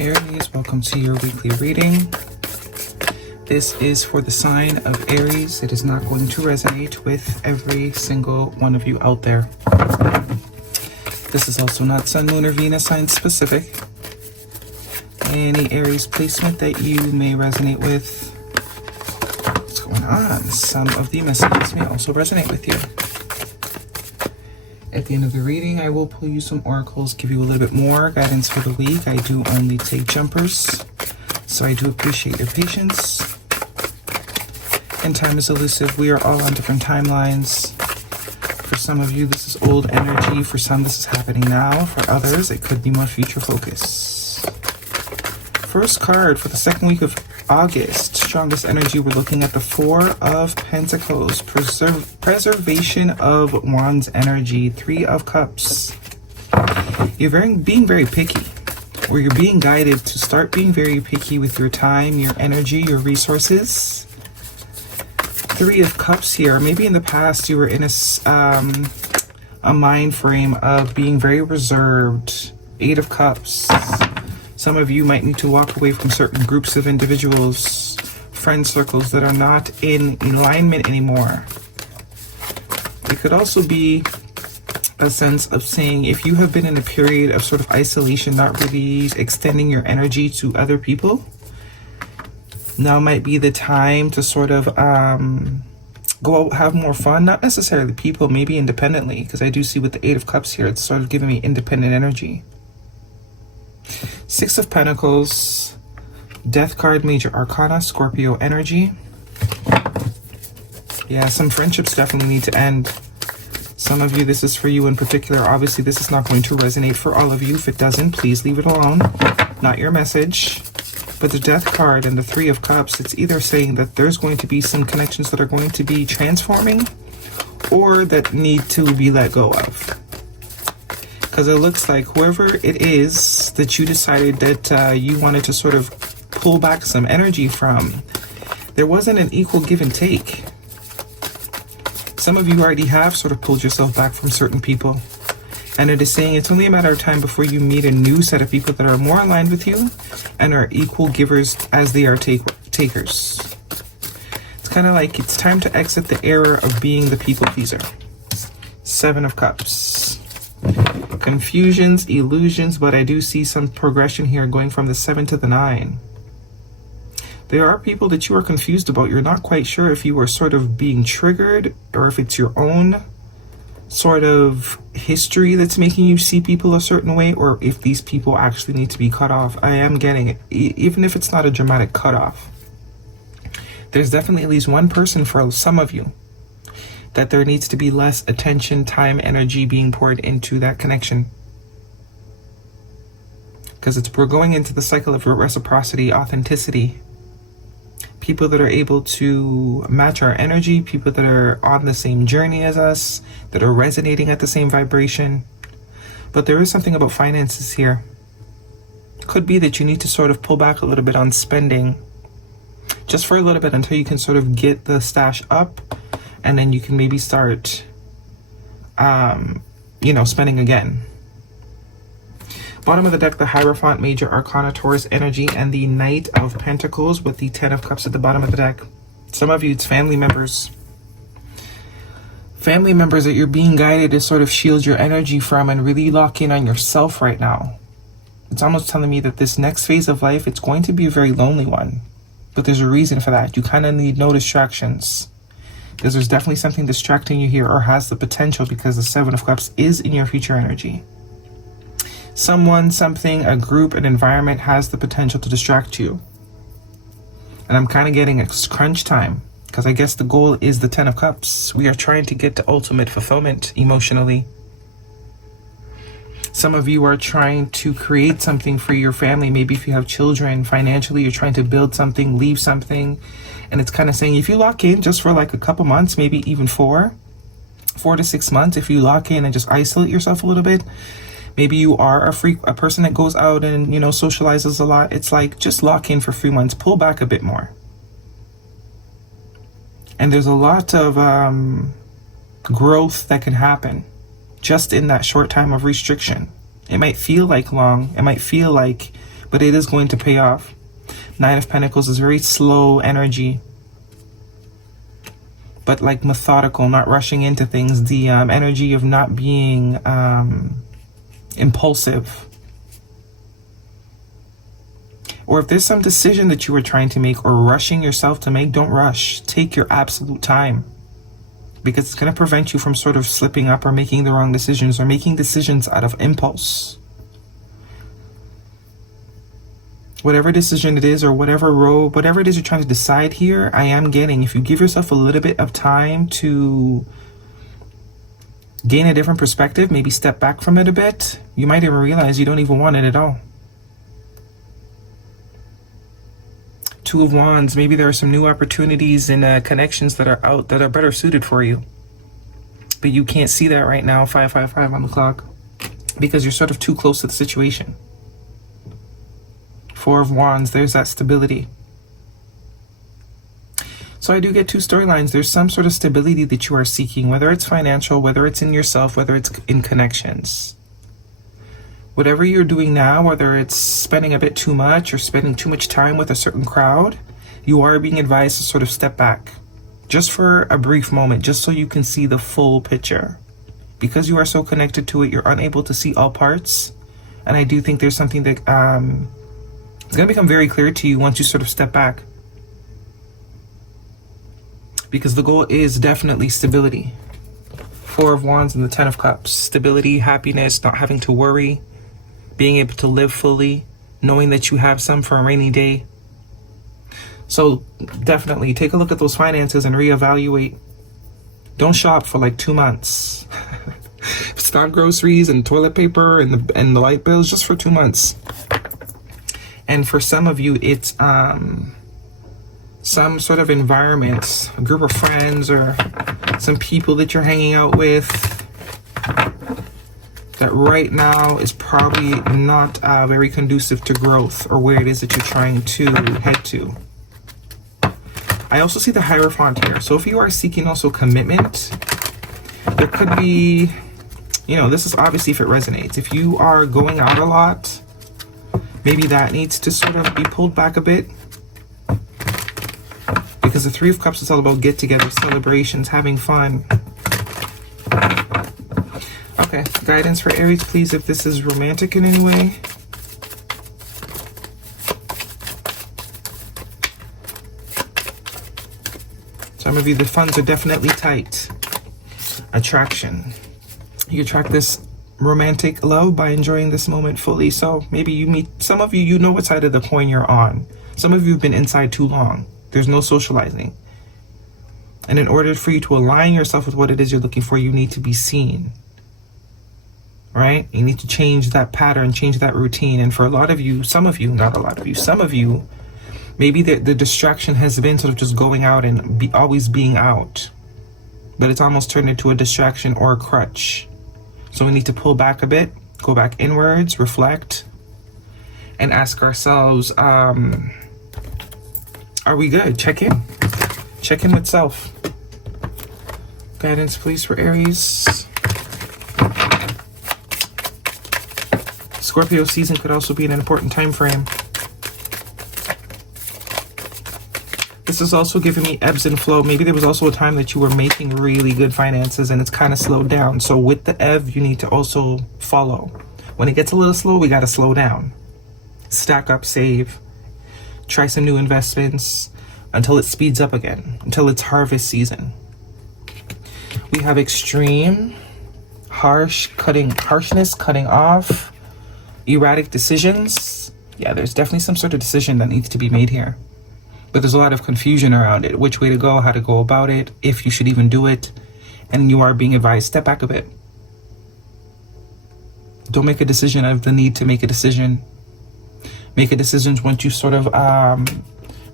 Aries, welcome to your weekly reading. This is for the sign of Aries. It is not going to resonate with every single one of you out there. This is also not Sun, Moon, or Venus sign specific. Any Aries placement that you may resonate with. What's going on? Some of the messages may also resonate with you. At the end of the reading, I will pull you some oracles, give you a little bit more guidance for the week. I do only take jumpers, so I do appreciate your patience. And time is elusive. We are all on different timelines. For some of you, this is old energy. For some, this is happening now. For others, it could be more future focus. First card for the second week of August. Strongest energy, we're looking at the Four of Pentacles. Preservation of one's energy. Three of Cups. You're being very picky. Or you're being guided to start being very picky with your time, your energy, your resources. Three of Cups here. Maybe in the past you were in a mind frame of being very reserved. Eight of Cups. Some of you might need to walk away from certain groups of individuals, friend circles that are not in alignment anymore. It could also be a sense of saying, if you have been in a period of sort of isolation, not really extending your energy to other people, now might be the time to sort of go out, have more fun. Not necessarily people, maybe independently, because I do see with the Eight of Cups here, it's sort of giving me independent energy. Six of Pentacles, Death card, Major Arcana, Scorpio energy. Yeah, some friendships definitely need to end. Some of you, this is for you in particular. Obviously, this is not going to resonate for all of you. If it doesn't, please leave it alone. Not your message. But the Death card and the Three of Cups, it's either saying that there's going to be some connections that are going to be transforming or that need to be let go of. Because it looks like whoever it is that you decided that you wanted to sort of pull back some energy from, there wasn't an equal give and take. Some of you already have sort of pulled yourself back from certain people. And it is saying it's only a matter of time before you meet a new set of people that are more aligned with you and are equal givers as they are takers. It's kind of like it's time to exit the era of being the people pleaser. Seven of Cups. Confusions, illusions, but I do see some progression here going from the 7 to the 9. There are people that you are confused about. You're not quite sure if you are sort of being triggered or if it's your own sort of history that's making you see people a certain way, or if these people actually need to be cut off. I am getting it, even if it's not a dramatic cutoff. There's definitely at least one person for some of you that there needs to be less attention, time, energy being poured into that connection. Because we're going into the cycle of reciprocity, authenticity. People that are able to match our energy, people that are on the same journey as us, that are resonating at the same vibration. But there is something about finances here. Could be that you need to sort of pull back a little bit on spending, just for a little bit until you can sort of get the stash up, and then you can maybe start, spending again. Bottom of the deck, the Hierophant, Major Arcana, Taurus energy, and the Knight of Pentacles with the 10 of Cups at the bottom of the deck. Some of you, it's family members. Family members that you're being guided to sort of shield your energy from and really lock in on yourself right now. It's almost telling me that this next phase of life, it's going to be a very lonely one. But there's a reason for that. You kind of need no distractions. Because there's definitely something distracting you here, or has the potential, because the Seven of Cups is in your future energy. Someone, something, a group, an environment has the potential to distract you. And I'm kind of getting a crunch time, because I guess the goal is the 10 of Cups. We are trying to get to ultimate fulfillment emotionally. Some of you are trying to create something for your family. Maybe if you have children, financially, you're trying to build something, leave something. And it's kind of saying, if you lock in just for like a couple months, maybe even 4 to 6 months, if you lock in and just isolate yourself a little bit, maybe you are a person that goes out and, socializes a lot. It's like, just lock in for 3 months, pull back a bit more. And there's a lot of growth that can happen just in that short time of restriction. It might feel like long. It might feel like but it is going to pay off. Nine of Pentacles is very slow energy, but like methodical, not rushing into things. The energy of not being impulsive. Or if there's some decision that you were trying to make or rushing yourself to make, don't rush. Take your absolute time, because it's going to prevent you from sort of slipping up or making the wrong decisions or making decisions out of impulse. Whatever decision it is, or whatever it is you're trying to decide here, I am getting, if you give yourself a little bit of time to gain a different perspective, maybe step back from it a bit, you might even realize you don't even want it at all. Two of Wands, maybe there are some new opportunities and connections that are out that are better suited for you. But you can't see that right now, 555 on the clock, because you're sort of too close to the situation. Four of Wands, there's that stability. So I do get two storylines. There's some sort of stability that you are seeking, whether it's financial, whether it's in yourself, whether it's in connections. Whatever you're doing now, whether it's spending a bit too much or spending too much time with a certain crowd, you are being advised to sort of step back just for a brief moment, just so you can see the full picture. Because you are so connected to it, you're unable to see all parts. And I do think there's something that it's going to become very clear to you once you sort of step back. Because the goal is definitely stability. Four of Wands and the Ten of Cups. Stability, happiness, not having to worry, being able to live fully, knowing that you have some for a rainy day. So definitely take a look at those finances and reevaluate. Don't shop for like 2 months. Stock groceries and toilet paper and the light bills just for 2 months. And for some of you, it's some sort of environment, a group of friends or some people that you're hanging out with that right now is probably not very conducive to growth or where it is that you're trying to head to. I also see the Hierophant here. So if you are seeking also commitment, there could be, you know, this is obviously if it resonates. If you are going out a lot, maybe that needs to sort of be pulled back a bit. Because the Three of Cups is all about get-togethers, celebrations, having fun. Okay, guidance for Aries, please, if this is romantic in any way. Some of you, the funds are definitely tight. Attraction. You attract this romantic love by enjoying this moment fully. So maybe you meet, some of you, you know what side of the coin you're on. Some of you have been inside too long. There's no socializing. And in order for you to align yourself with what it is you're looking for, you need to be seen. Right? You need to change that pattern, change that routine. And for a lot of you, some of you, not a lot of you, some of you, maybe the distraction has been sort of just going out and always being out. But it's almost turned into a distraction or a crutch. So we need to pull back a bit, go back inwards, reflect, and ask ourselves, are we good? Check in. Check in with self. Guidance, please, for Aries. Scorpio season could also be an important time frame. This is also giving me ebbs and flow. Maybe there was also a time that you were making really good finances and it's kind of slowed down. So with the ebb, you need to also follow. When it gets a little slow, we got to slow down. Stack up, save. Try some new investments until it speeds up again, until it's harvest season. We have extreme, harshness, cutting off, erratic decisions. Yeah, there's definitely some sort of decision that needs to be made here. But there's a lot of confusion around it. Which way to go, how to go about it, if you should even do it. And you are being advised, step back a bit. Don't make a decision out of the need to make a decision. Make a decision once you sort of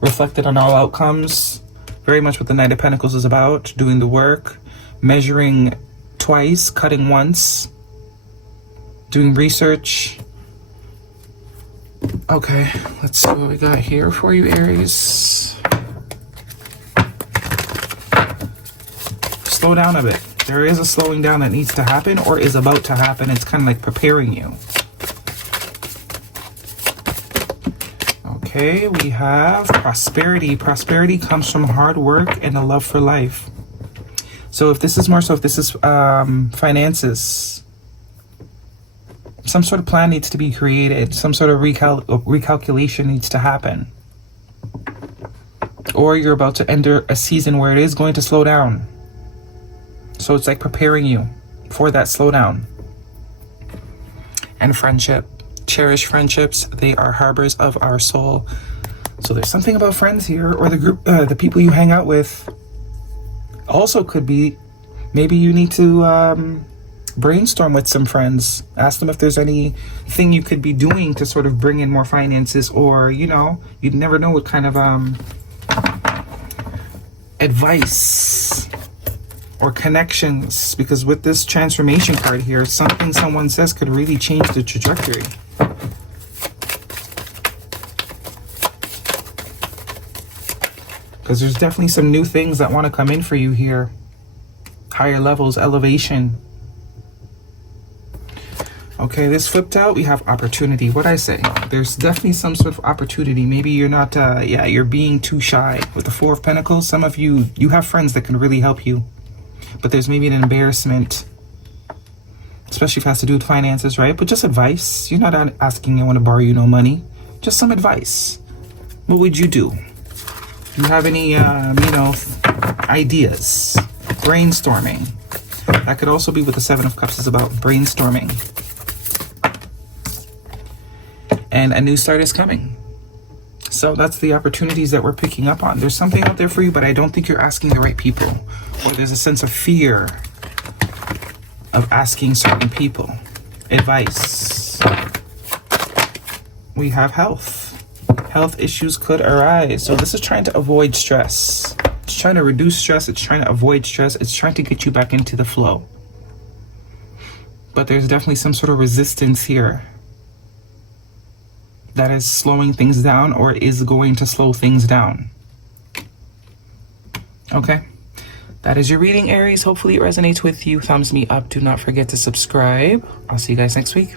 reflected on all outcomes. Very much what the Knight of Pentacles is about. Doing the work. Measuring twice. Cutting once. Doing research. Okay, let's see what we got here for you, Aries. Slow down a bit. There is a slowing down that needs to happen or is about to happen. It's kind of like preparing you. Okay, we have prosperity. Prosperity comes from hard work and a love for life. So if this is more so, if this is finances, some sort of plan needs to be created. Some sort of recalculation needs to happen. Or you're about to enter a season where it is going to slow down. So it's like preparing you for that slowdown. And friendship. Cherish friendships. They are harbors of our soul. So there's something about friends here, or the group, the people you hang out with. Also could be, maybe you need to brainstorm with some friends. Ask them if there's anything you could be doing to sort of bring in more finances, or, you know, you'd never know what kind of advice or connections, because with this transformation card here, something someone says could really change the trajectory. Because there's definitely some new things that want to come in for you here. Higher levels, elevation. Okay, this flipped out, we have opportunity. What'd I say? There's definitely some sort of opportunity. Maybe you're not, you're being too shy. With the Four of Pentacles, some of you have friends that can really help you. But there's maybe an embarrassment, especially if it has to do with finances, right? But just advice. You're not asking anyone to borrow you no money. Just some advice. What would you do? Do you have any, ideas? Brainstorming. That could also be what the Seven of Cups is about, brainstorming. And a new start is coming. So that's the opportunities that we're picking up on. There's something out there for you, but I don't think you're asking the right people. Or there's a sense of fear of asking certain people advice. We have health. Health issues could arise. So this is trying to avoid stress. It's trying to reduce stress. It's trying to avoid stress. It's trying to get you back into the flow. But there's definitely some sort of resistance here that is slowing things down, or is going to slow things down. Okay, that is your reading, Aries. Hopefully it resonates with you. Thumbs me up. Do not forget to subscribe. I'll see you guys next week.